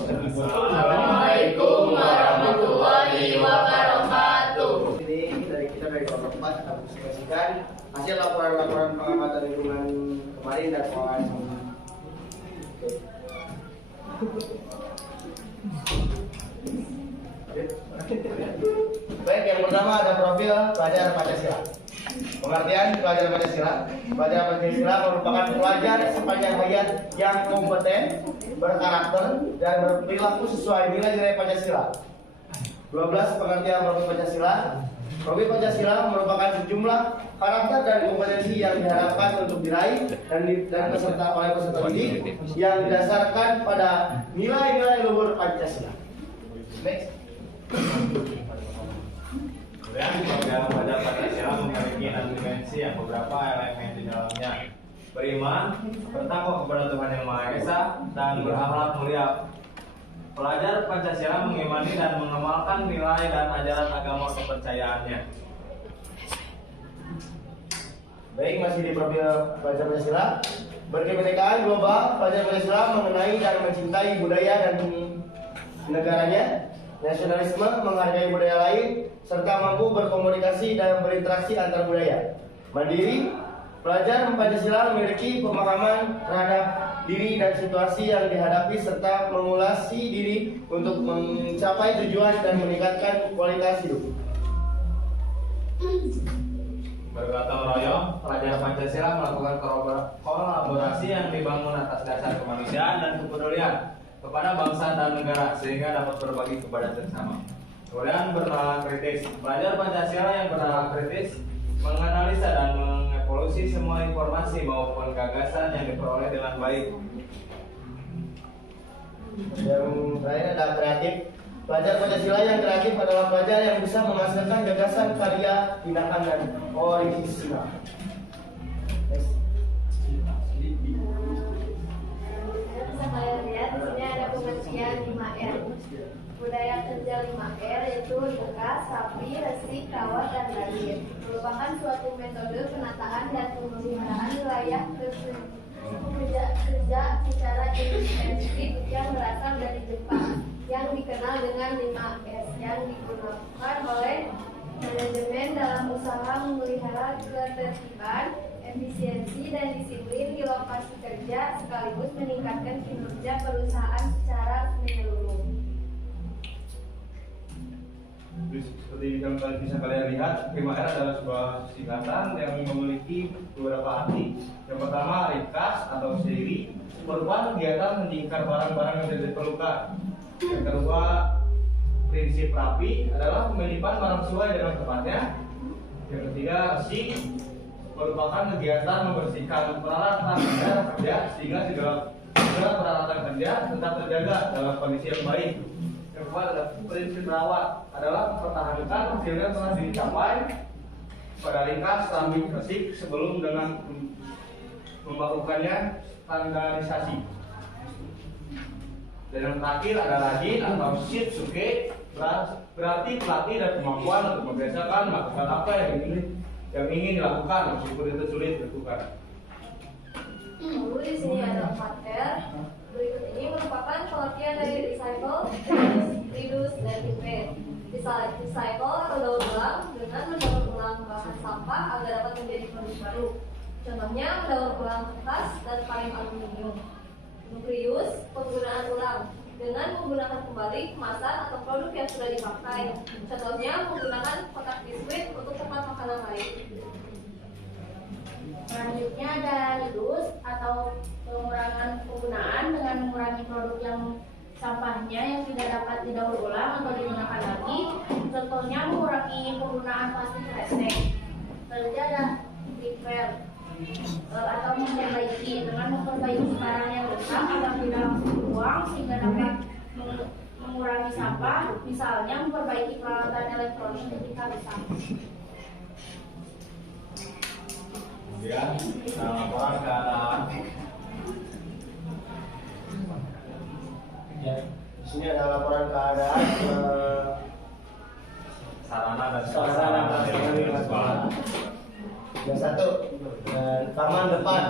Assalamualaikum warahmatullahi wabarakatuh. Ini dari kelompok 4 akan mengekspresikan hasil laporan pengamatan lingkungan kemarin dan pengawasan. Baik, yang pertama ada profil pelajar Pancasila. Pengertian pelajar Pancasila. Pelajar Pancasila merupakan pelajar sepanjang hayat yang kompeten, berkarakter, dan berperilaku sesuai nilai-nilai Pancasila. 12. Pengertian profil Pancasila. Profil Pancasila merupakan sejumlah karakter dan kompetensi yang diharapkan untuk diraih dan peserta oleh peserta didik yang didasarkan pada nilai-nilai luhur Pancasila. Next. Kemudian program pelajar Pancasila memiliki 6 dimensi yang beberapa elemen di dalamnya: beriman, bertakwa kepada Tuhan Yang Maha Esa, dan berakhlak mulia. Pelajar Pancasila mengimani dan mengamalkan nilai dan ajaran agama kepercayaannya. Baik, masih di profil pelajar Pancasila. Berkebinekaan global, pelajar Pancasila mengenai dan mencintai budaya dan negaranya. Nasionalisme, menghargai budaya lain, serta mampu berkomunikasi dan berinteraksi antar budaya. Mandiri, pelajar Pancasila memiliki pemahaman terhadap diri dan situasi yang dihadapi serta mengulasi diri untuk mencapai tujuan dan meningkatkan kualitas hidup. Bergotong royong, pelajar Pancasila melakukan kolaborasi yang dibangun atas dasar kemanusiaan dan kepedulian kepada bangsa dan negara sehingga dapat berbagi kepada sesama. Kemudian bernalar kritis. Pelajar Pancasila yang bernalar kritis menganalisa dan mengevaluasi semua informasi maupun gagasan yang diperoleh dengan baik. Yang terakhir ada kreatif. Pelajar Pancasila yang kreatif adalah pelajar yang bisa menghasilkan gagasan, karya, tindakan, dan original. Kalian lihat di sini ada pengertian 5R. Budaya kerja 5R yaitu tugas, rapi, resik, rawat, dan rajin. Merupakan suatu metode penataan dan pemeliharaan wilayah kerja secara intensif yang berasal dari Jepang, yang dikenal dengan 5S, yang digunakan oleh manajemen dalam usaha memelihara ketertiban, efisiensi, dan disiplin di lokasi kerja sekaligus meningkatkan kinerja perusahaan secara menyeluruh. Seperti yang bisa kalian lihat, 5R adalah sebuah singkatan yang memiliki beberapa arti. Yang pertama, ringkas atau seri, merupakan kegiatan meningkar barang-barang yang tidak diperlukan. Yang kedua, prinsip rapi adalah menyimpan barang sesuai dengan tempatnya. Yang ketiga, resik, merupakan kegiatan membersihkan peralatan kerja sehingga segala peralatan kerja tetap terjaga dalam kondisi yang baik. Yang kedua adalah prinsip rawat, adalah mempertahankan hasil yang telah dicapai pada ringkas, rapi, resik sebelum dengan membakukannya standarisasi. Dan yang terakhir ada rajin atau sit suke, berarti pelatih dan kemampuan untuk membiasakan melakukan apa yang ingin dilakukan meskipun itu sulit dilakukan. Lalu di sini ada 4R. Berikut ini merupakan pengertian dari recycle, reduce, dan repair. Recycle atau daur ulang dengan mendaur ulang bahan sampah agar dapat menjadi produk baru. Contohnya mendaur ulang kertas dan kain aluminium. Reuse, penggunaan ulang dengan menggunakan kembali kemasan atau produk yang sudah dipakai. Contohnya menggunakan kotak biskuit untuk tempat makanan lain. Selanjutnya ada reduce atau pengurangan penggunaan dengan mengurangi produk yang sampahnya yang tidak dapat didaur ulang atau digunakan lagi. Contohnya mengurangi penggunaan plastik kresek. Selanjutnya ada repair atau memperbaiki dengan memperbaiki barang yang rusak agar tidak langsung dibuang sehingga dapat mengurangi sampah, misalnya memperbaiki peralatan elektronik ketika rusak. Kemudian laporan keadaan. Ya, di sini ada laporan keadaan Sarana dan sarana dan prasarana. Yang satu, taman depan.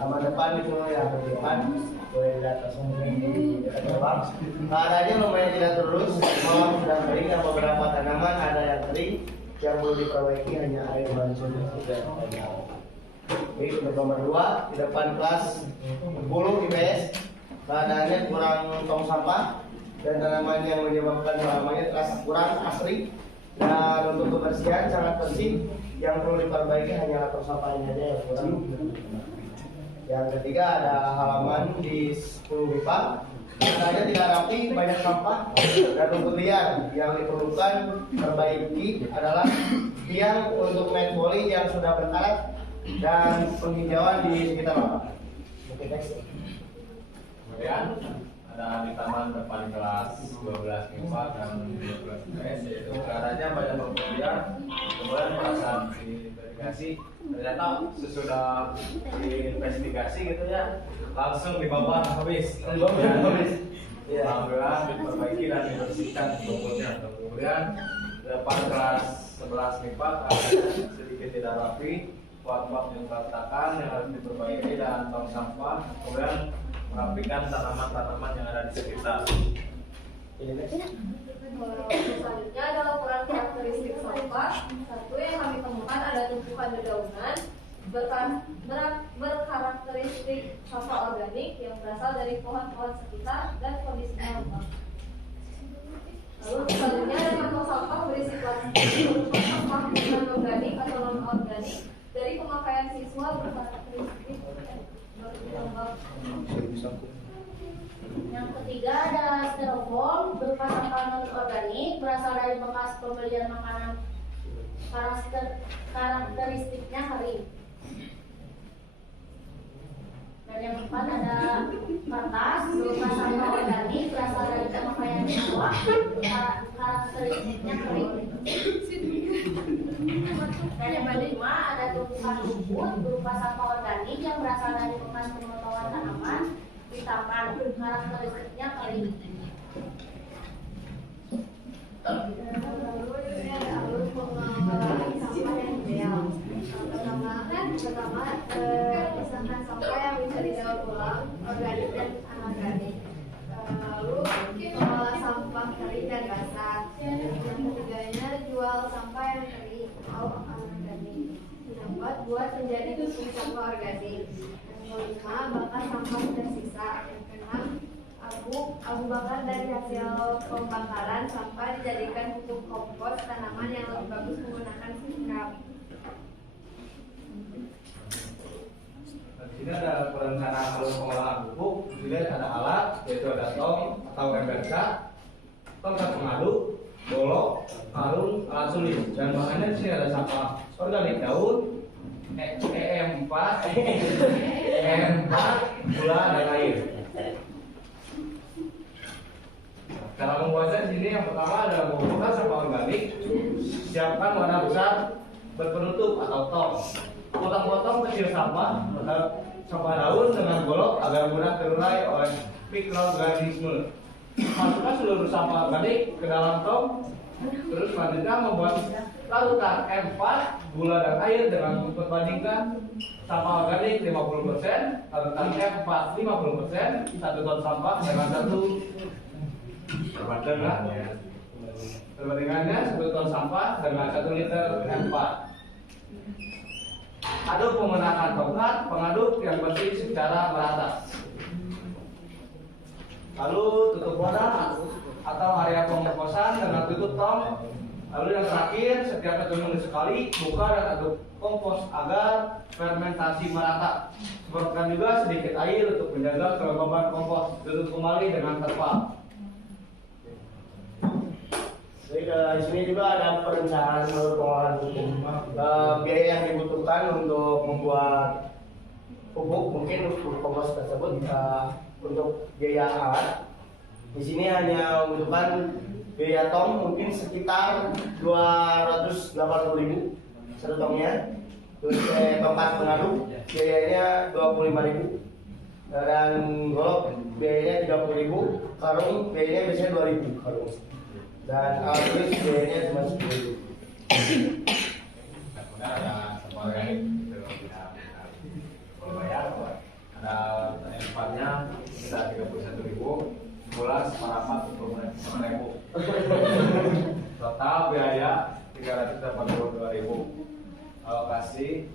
halaman depan itu yang depan boleh dilihat langsung di dekat gerbang. Keadaannya lumayan tidak terus, malam sedang kering dan beberapa tanaman ada yang kering yang perlu diperbaiki hanya air mancur dan air. Oke, untuk nomor 2 di depan kelas 10 IPS keadaannya kurang tong sampah dan tanaman yang menyebabkan halamannya terasa kurang asri, dan untuk kebersihan sangat bersih, yang perlu diperbaiki hanyalah tong sampahnya aja yang kurang. Yang ketiga ada halaman di 10 MIPA keadaannya tidak rapi, banyak sampah dan rumput liar. Yang diperlukan perbaiki adalah tiang untuk main volley yang sudah berkarat dan penghijauan di sekitar lapangan. Oke, next. Kemudian ada di taman depan kelas 12 MIPA dan 12 IPS, yaitu keadaannya banyak kemudian perasaan diinvestigasi, ternyata sesudah diinvestigasi gitu ya langsung dibawa habis. Ya. Alhamdulillah diperbaiki dan dibersihkan rumputnya. Kemudian depan kelas 11 MIPA keadaannya sedikit tidak rapi, pot-pot yang berantakan yang harus diperbaiki dan tong sampah. Kemudian merapikan tanaman-tanaman yang ada di sekitar. Selanjutnya adalah ukuran karakteristik sampah. Satu yang kami temukan ada tumpukan dedaunan berkarakteristik sampah organik yang berasal dari pohon-pohon sekitar dan kondisinya lemah. Lalu selanjutnya ada kantong sampah berisi plastik berupa sampah non-organik atau non-organik dari pemakaian siswa berkarakteristik berkembang. Yang ketiga ada styrofoam berupa sampah non-organik berasal dari bekas pembelian makanan, karakteristiknya kering. Dan yang keempat ada kertas berupa sampah organik berasal dari pemakaian siswa, karakteristiknya kering. Dan yang kelima ada tumpukan rumput berupa sampah organik yang berasal dari bekas pemotongan tanaman di taman, karakteristiknya kering. Lalu ini ada alur pengelolaan sampah yang ideal. Pertama, misalkan sampah yang bisa didaur ulang, organik dan anorganik. Lalu mengolah sampah kering dan basah. Yang ketiganya jual sampah yang kering atau anorganik. Yang keempat, buat menjadi tusuk sampah organik. Yang kelima, bakar sampah tersisa. Yang keenam, abu bakar dari hasil pembakaran sampah dijadikan pupuk kompos tanaman yang lebih bagus menggunakan scrap. Di sini ada perencanaan alur pengolahan pupuk. Dilihat ada alat, yaitu ada tong atau ember cat, tongkat pengaduk, golok, karung, alat sulit. Dan bahannya di sini ada sampah organik daun, EM4, gula dan air. Cara membuatnya di sini yang pertama adalah mengumpulkan sampah organik. Siapkan wadah besar berpenutup atau tong. Potong-potong kecil sampah daun dengan golok agar mudah terurai oleh mikroorganisme. Masukkan seluruh sampah organik ke dalam tong. Terus selanjutnya membuat larutan M4, gula dan air dengan memperbandingkan sampah organik 50%, larutan M4 50%, 1 ton sampah dengan 1 perbandingannya 1 ton sampah dengan 1 liter M4. Aduk menggunakan tongkat pengaduk yang bersih secara merata. Lalu tutup wadah atau area pengkomposan dengan tutup tong. Lalu yang terakhir, setiap 1 menit sekali buka dan aduk kompos agar fermentasi merata. Semprotkan juga sedikit air untuk menjaga kelembaban kompos. Tutup kembali dengan terpal. Jadi di sini juga ada perencanaan alur pengolahan pupuk. Biaya yang dibutuhkan untuk membuat pupuk mungkin pupuk kompos tersebut untuk biaya alat. Di sini hanya membutuhkan biaya tong mungkin sekitar 280.000 satu tongnya. Terus tongkat pengaduk biayanya 25.000. Dan golok biayanya 30.000. Karung biayanya biasanya 2.000 karung. Dan alat biayanya cuma 10.000. Kemudian ada sampah organik, bayar Totalnya kita 31.000, mula separapat 40.000. Total biaya 382.000. Alokasi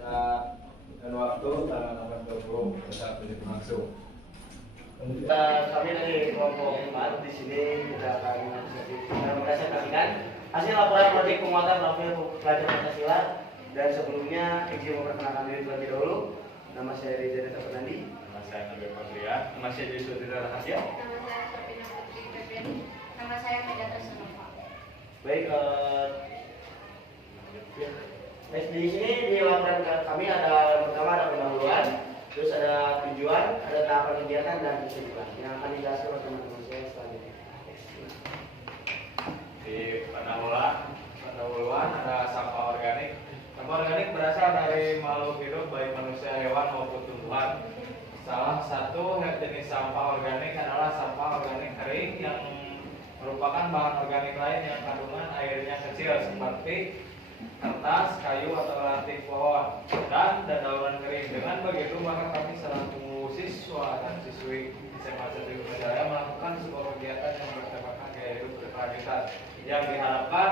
dan waktu tanggal 20 besar langsung. Kami dari kelompok 4 di sini kita akan mempresentasikan hasil laporan proyek penguatan profil pelajar Pancasila. Dan sebelumnya izin memperkenalkan diri terlebih dahulu. Nama saya Rizal Fernandi. Nama saya Nabil Fadlian. Nama saya Yusuf Rahasia. Nama saya Sofina Putri Febriani. Nama saya Medata Sanova. Baik, di sini di laporan kami ada pertama ada pendahuluan, terus ada tujuan, ada tahapan kegiatan dan kesimpulan yang akan dijelaskan oleh teman-teman saya selanjutnya. Di pendahuluan ada sampah organik. Sampah organik berasal dari makhluk hidup baik manusia, hewan maupun tumbuhan. Salah satu jenis sampah organik adalah sampah organik kering yang merupakan bahan organik lain yang kandungan airnya kecil seperti kertas, kayu atau ranting pohon dan dedaunan kering. Dengan begitu maka kami selaku siswa dan siswi SMA 1 Jaya melakukan sebuah kegiatan yang bertemakan gaya hidup berkelanjutan yang diharapkan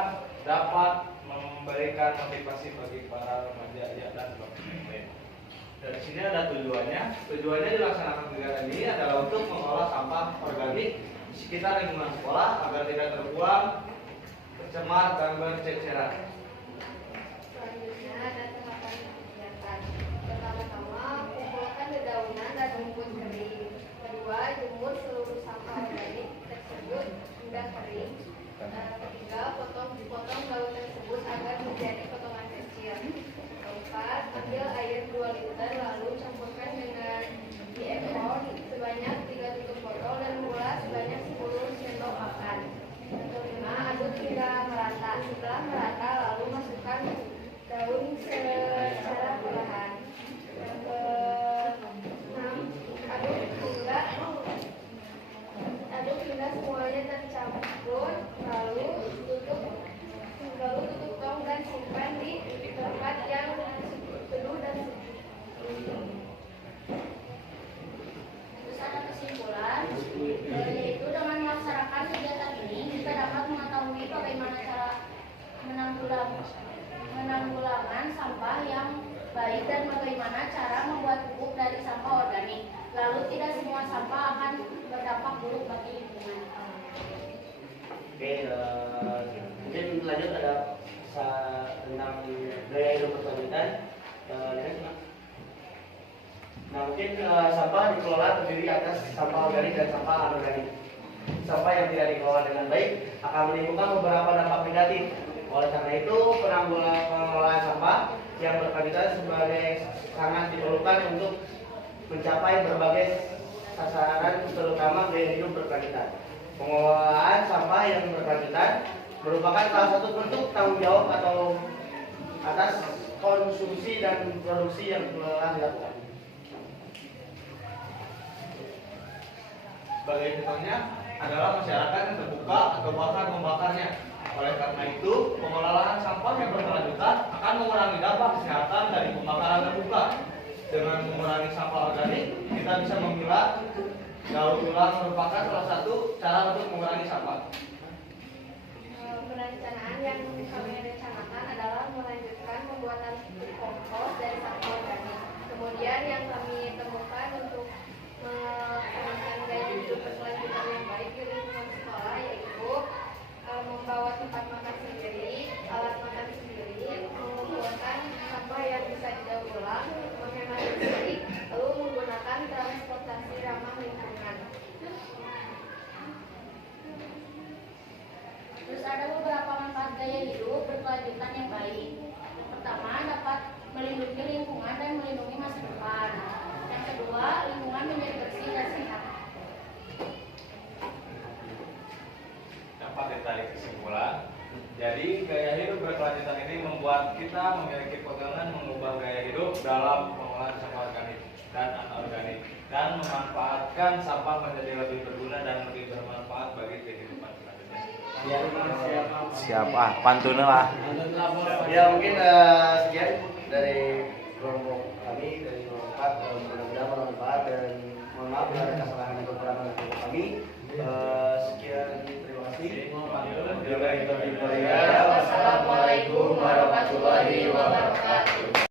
dapat memberikan motivasi bagi para remaja dan lain. Dari sini ada tujuannya. Tujuannya dilaksanakan kegiatan ini adalah untuk mengolah sampah organik di sekitar lingkungan sekolah agar tidak terbuang, tercemar dan berceceran. Selanjutnya ada tahapan kegiatan. Pertama-tama, kumpulkan dedaunan dan rumput kering. Kedua, jemur seluruh sampah organik tersebut hingga kering. Ketiga, potong daun tersebut agar menjadi potongan kecil. Keempat, ambil air 2 liter lalu campurkan dengan DMO sebanyak 3 tutup botol dan gula sebanyak 10 sendok makan. Kelima, aduk hingga merata. Setelah merata, lalu masukkan daun secara perlahan. Yang keenam, aduk hingga semuanya tercampur, lalu tutup tong dan simpan di tempat yang teduh dan sejuk. Terus ada kesimpulan, yaitu dengan melaksanakan kegiatan ini kita dapat mengetahui bagaimana cara menanggulangan sampah yang baik dan bagaimana cara membuat pupuk dari sampah organik. Lalu tidak semua sampah akan berdampak buruk bagi lingkungan. Oke, mungkin lanjut ada tentang gaya hidup berkelanjutan. Nah, mungkin sampah dikelola terdiri atas sampah organik dan sampah anorganik. Sampah yang tidak dikelola dengan baik akan menimbulkan beberapa dampak negatif. Oleh karena itu, pengelolaan sampah yang berkelanjutan sebagai sangat diperlukan untuk mencapai berbagai sasaran, terutama gaya hidup berkelanjutan. Pengelolaan sampah yang berkelanjutan merupakan salah satu bentuk tanggung jawab atau atas konsumsi dan produksi yang telah dilakukan. Sebagai contohnya adalah masyarakat yang terbuka atau bahkan membakarnya. Oleh karena itu, pengelolaan sampah yang berkelanjutan akan mengurangi dampak kesehatan dari pembakaran terbuka. Dengan mengurangi sampah organik, kita bisa memilah. Daur ulang merupakan salah satu cara untuk mengurangi sampah. Perencanaan yang kami rencanakan adalah melanjutkan pembuatan pupuk kompos dari sampah organik. Kemudian yang kami temukan untuk melakukan gaya hidup berkelanjutan yang baik di lingkungan sekolah yaitu membawa tempat makan sendiri, alat makan sendiri, mengumpulkan sampah yang bisa didaur ulang, menghemat listrik, lalu menggunakan transportasi ramah lingkungan. Terus ada beberapa manfaat gaya hidup berkelanjutan yang baik. Pertama, dapat melindungi lingkungan dan melindungi masa depan. Yang kedua, lingkungan menjadi bersih dan sehat. Dapat ditarik kesimpulan. Jadi gaya hidup berkelanjutan ini membuat kita memiliki pegangan mengubah gaya hidup dalam pengolahan sampah organik dan anorganik dan memanfaatkan sampah menjadi lebih berguna dan lebih bermanfaat bagi kehidupan selanjutnya. Siapa? Pantun lah. Ya mungkin sekian dari kelompok kami dari kelompok 4, mudah-mudahan bermanfaat dan mohon Sekian, terima kasih. Jaga interview. Wassalamualaikum warahmatullahi wabarakatuh.